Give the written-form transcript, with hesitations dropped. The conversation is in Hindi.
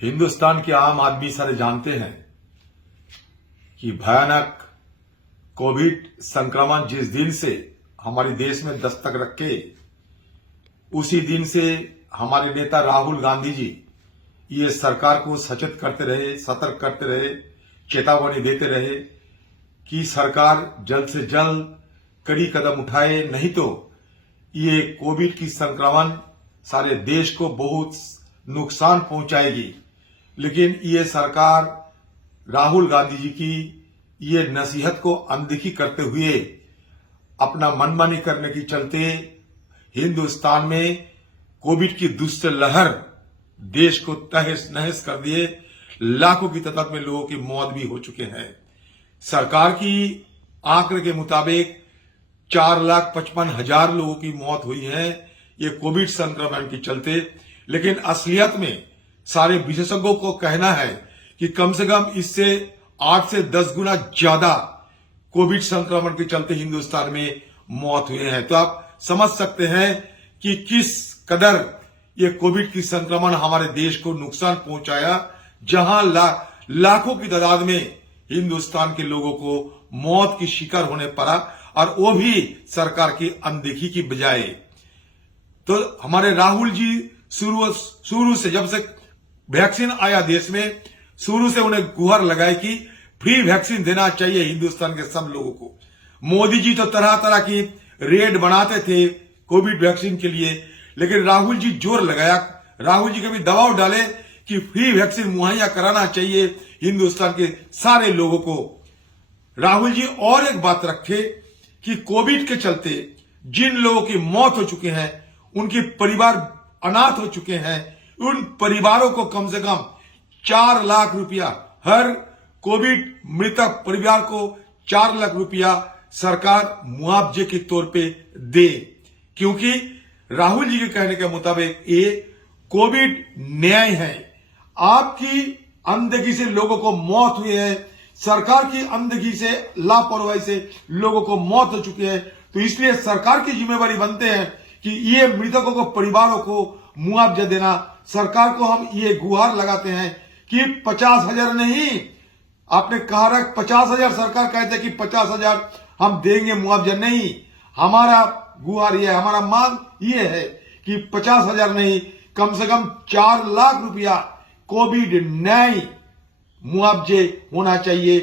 हिंदुस्तान के आम आदमी सारे जानते हैं कि भयानक कोविड संक्रमण जिस दिन से हमारे देश में दस्तक रखे, उसी दिन से हमारे नेता राहुल गांधी जी ये सरकार को सचेत करते रहे, सतर्क करते रहे, चेतावनी देते रहे कि सरकार जल्द से जल्द कड़ी कदम उठाए, नहीं तो ये कोविड की संक्रमण सारे देश को बहुत नुकसान पहुंचाएगी। लेकिन ये सरकार राहुल गांधी जी की ये नसीहत को अनदेखी करते हुए अपना मनमानी करने के चलते हिंदुस्तान में कोविड की दूसरी लहर देश को तहस नहस कर दिए। लाखों की तादाद में लोगों की मौत भी हो चुके हैं। सरकार की आंकड़े के मुताबिक 4,55,000 लोगों की मौत हुई है ये कोविड संक्रमण के चलते। लेकिन असलियत में सारे विशेषज्ञों को कहना है कि कम से कम इससे 8 से 10 गुना ज्यादा कोविड संक्रमण के चलते हिंदुस्तान में मौत हुए हैं। तो आप समझ सकते हैं कि किस कदर ये कोविड की संक्रमण हमारे देश को नुकसान पहुंचाया, जहां लाखों की तादाद में हिंदुस्तान के लोगों को मौत की शिकार होने पड़ा, और वो भी सरकार की अनदेखी की बजाय। तो हमारे राहुल जी शुरू से, जब से वैक्सीन आया देश में, शुरू से उन्हें गुहार लगाई कि फ्री वैक्सीन देना चाहिए हिंदुस्तान के सब लोगों को। मोदी जी तो तरह तरह की रेड बनाते थे कोविड वैक्सीन के लिए, लेकिन राहुल जी जोर लगाया, राहुल जी कभी दबाव डाले कि फ्री वैक्सीन मुहैया कराना चाहिए हिंदुस्तान के सारे लोगों को। राहुल जी और एक बात रखे कि कोविड के चलते जिन लोगों की मौत हो चुके हैं, उनके परिवार अनाथ हो चुके हैं, उन परिवारों को कम से कम 4 लाख रुपया, हर कोविड मृतक परिवार को 4 लाख रुपया सरकार मुआवजे के तौर पे दे। क्योंकि राहुल जी के कहने के मुताबिक ये कोविड न्याय है। आपकी अनदेखी से लोगों को मौत हुई है, सरकार की अनदेखी से, लापरवाही से लोगों को मौत हो चुकी है। तो इसलिए सरकार की जिम्मेवारी बनते हैं कि ये मृतकों को, परिवारों को मुआवजा देना। सरकार को हम ये गुहार लगाते हैं कि 50,000 नहीं, आपने कहा 50,000, सरकार कहते हैं कि 50,000 हम देंगे मुआवजा, नहीं। हमारा गुहार ये, हमारा मांग ये है कि 50,000 नहीं, कम से कम 4 लाख रुपया कोविड न्याय मुआवजे होना चाहिए।